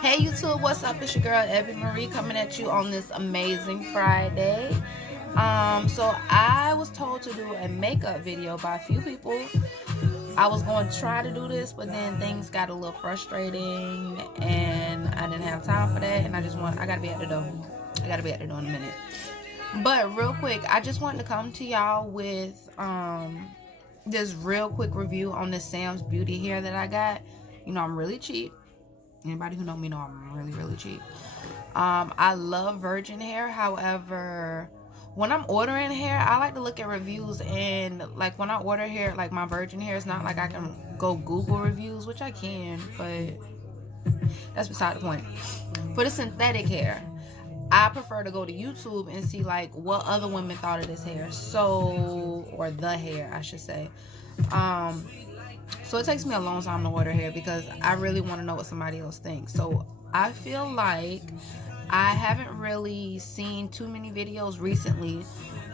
Hey YouTube, what's up? It's your girl Ebby Marie coming at you on this amazing Friday. So I was told to do a makeup video by a few people. I was going to try to do this, but then things got a little frustrating and I didn't have time for that, and I gotta be at the door. I gotta be at the door in a minute. But real quick, I just wanted to come to y'all with this real quick review on this Sam's Beauty hair that I got. You know, I'm really cheap. Anybody who know me know I'm really cheap. I love virgin hair. However, when I'm ordering hair, I like to look at reviews, and like when I order hair, like my virgin hair, it's not like I can go Google reviews, which I can, but that's beside the point. For the synthetic hair, I prefer to go to YouTube and see like what other women thought of this hair. Or the hair, I should say. So it takes me a long time to order hair because I really want to know what somebody else thinks. So I feel like I haven't really seen too many videos recently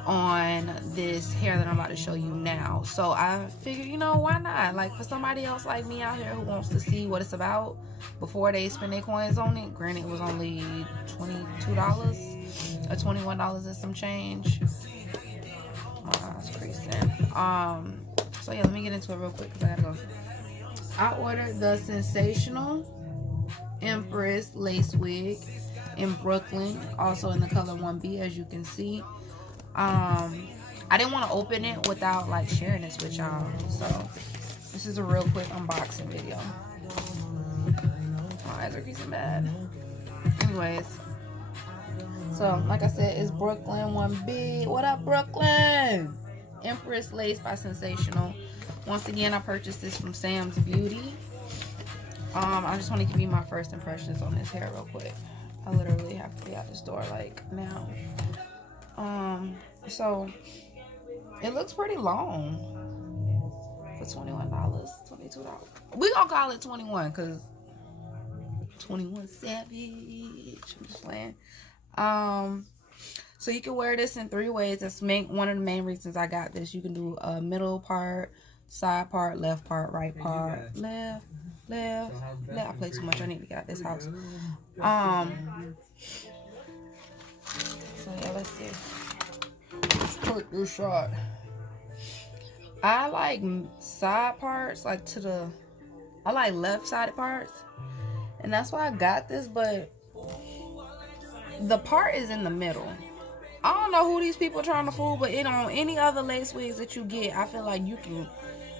on this hair that I'm about to show you now. So I figured, you know, why not? Like, for somebody else like me out here who wants to see what it's about before they spend their coins on it. Granted, it was only $22 or $21 and some change. It's creasing. So yeah, let me get into it real quick because I gotta go. I ordered the Sensational Empress lace wig in Brooklyn, also in the color 1B, as you can see. I didn't want to open it without like sharing this with y'all, so this is a real quick unboxing video. My eyes are creasing bad. Anyways, so like I said, it's Brooklyn 1B. What up, Brooklyn? Empress lace by Sensational. Once again, I purchased this from Sam's Beauty. I just want to give you my first impressions on this hair real quick. I literally have to be out the store like now. So it looks pretty long for $21, $22. We gonna call it 21 because 21 Savage. I'm just playing. So you can wear this in 3 ways. That's one of the main reasons I got this. You can do a middle part, side part, left part, right part, left. I play too much. I need to get out this house. So yeah, let's see. Let's click this shot. I like side parts, like I like left-sided parts, and that's why I got this. But the part is in the middle. I don't know who these people are trying to fool, but on any other lace wigs that you get, I feel like you can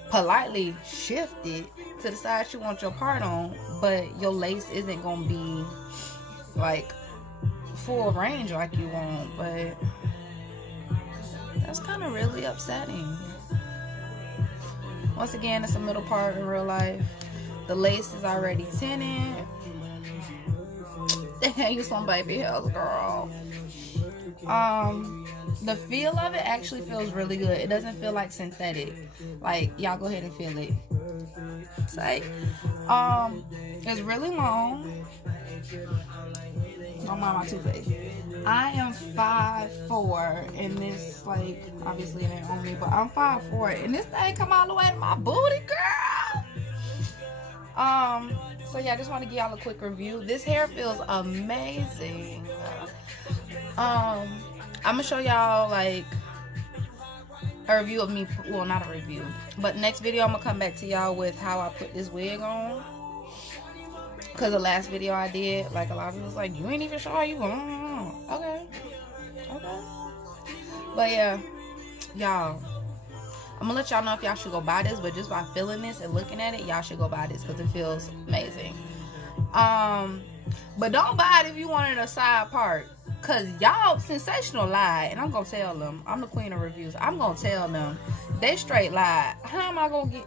politely shift it to the side you want your part on, but your lace isn't gonna be like full range like you want. But that's kind of really upsetting. Once again, it's a middle part in real life. The lace is already tinted. They gave you some baby hairs, girl. The feel of it actually feels really good. It doesn't feel like synthetic. Like, y'all go ahead and feel it. It's like, it's really long. Don't mind my toothpaste. I am 5'4", and this, like, obviously it ain't on me, but I'm 5'4", and this thing come all the way to my booty, girl. So yeah, I just want to give y'all a quick review. This hair feels amazing. I'm gonna show y'all like a review of me. Well, not a review, but next video I'm gonna come back to y'all with how I put this wig on. Cause the last video I did, like, a lot of people was like, you ain't even sure how you going. Okay. But yeah, y'all, I'm gonna let y'all know if y'all should go buy this. But just by feeling this and looking at it, y'all should go buy this because it feels amazing. But don't buy it if you wanted a side part, cause y'all Sensational lied, and I'm gonna tell them. I'm the queen of reviews. I'm gonna tell them they straight lied. How am I gonna get?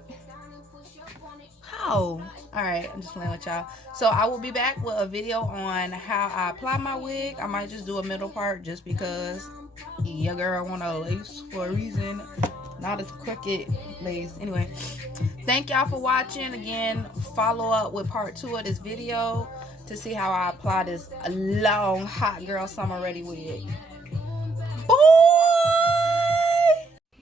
How? Alright, I'm just playing with y'all. So I will be back with a video on how I apply my wig. I might just do a middle part just because your girl want a lace for a reason, not a crooked lace. Anyway, thank y'all for watching. Again, follow up with part 2 of this video to see how I apply this long hot girl summer ready wig. Boom!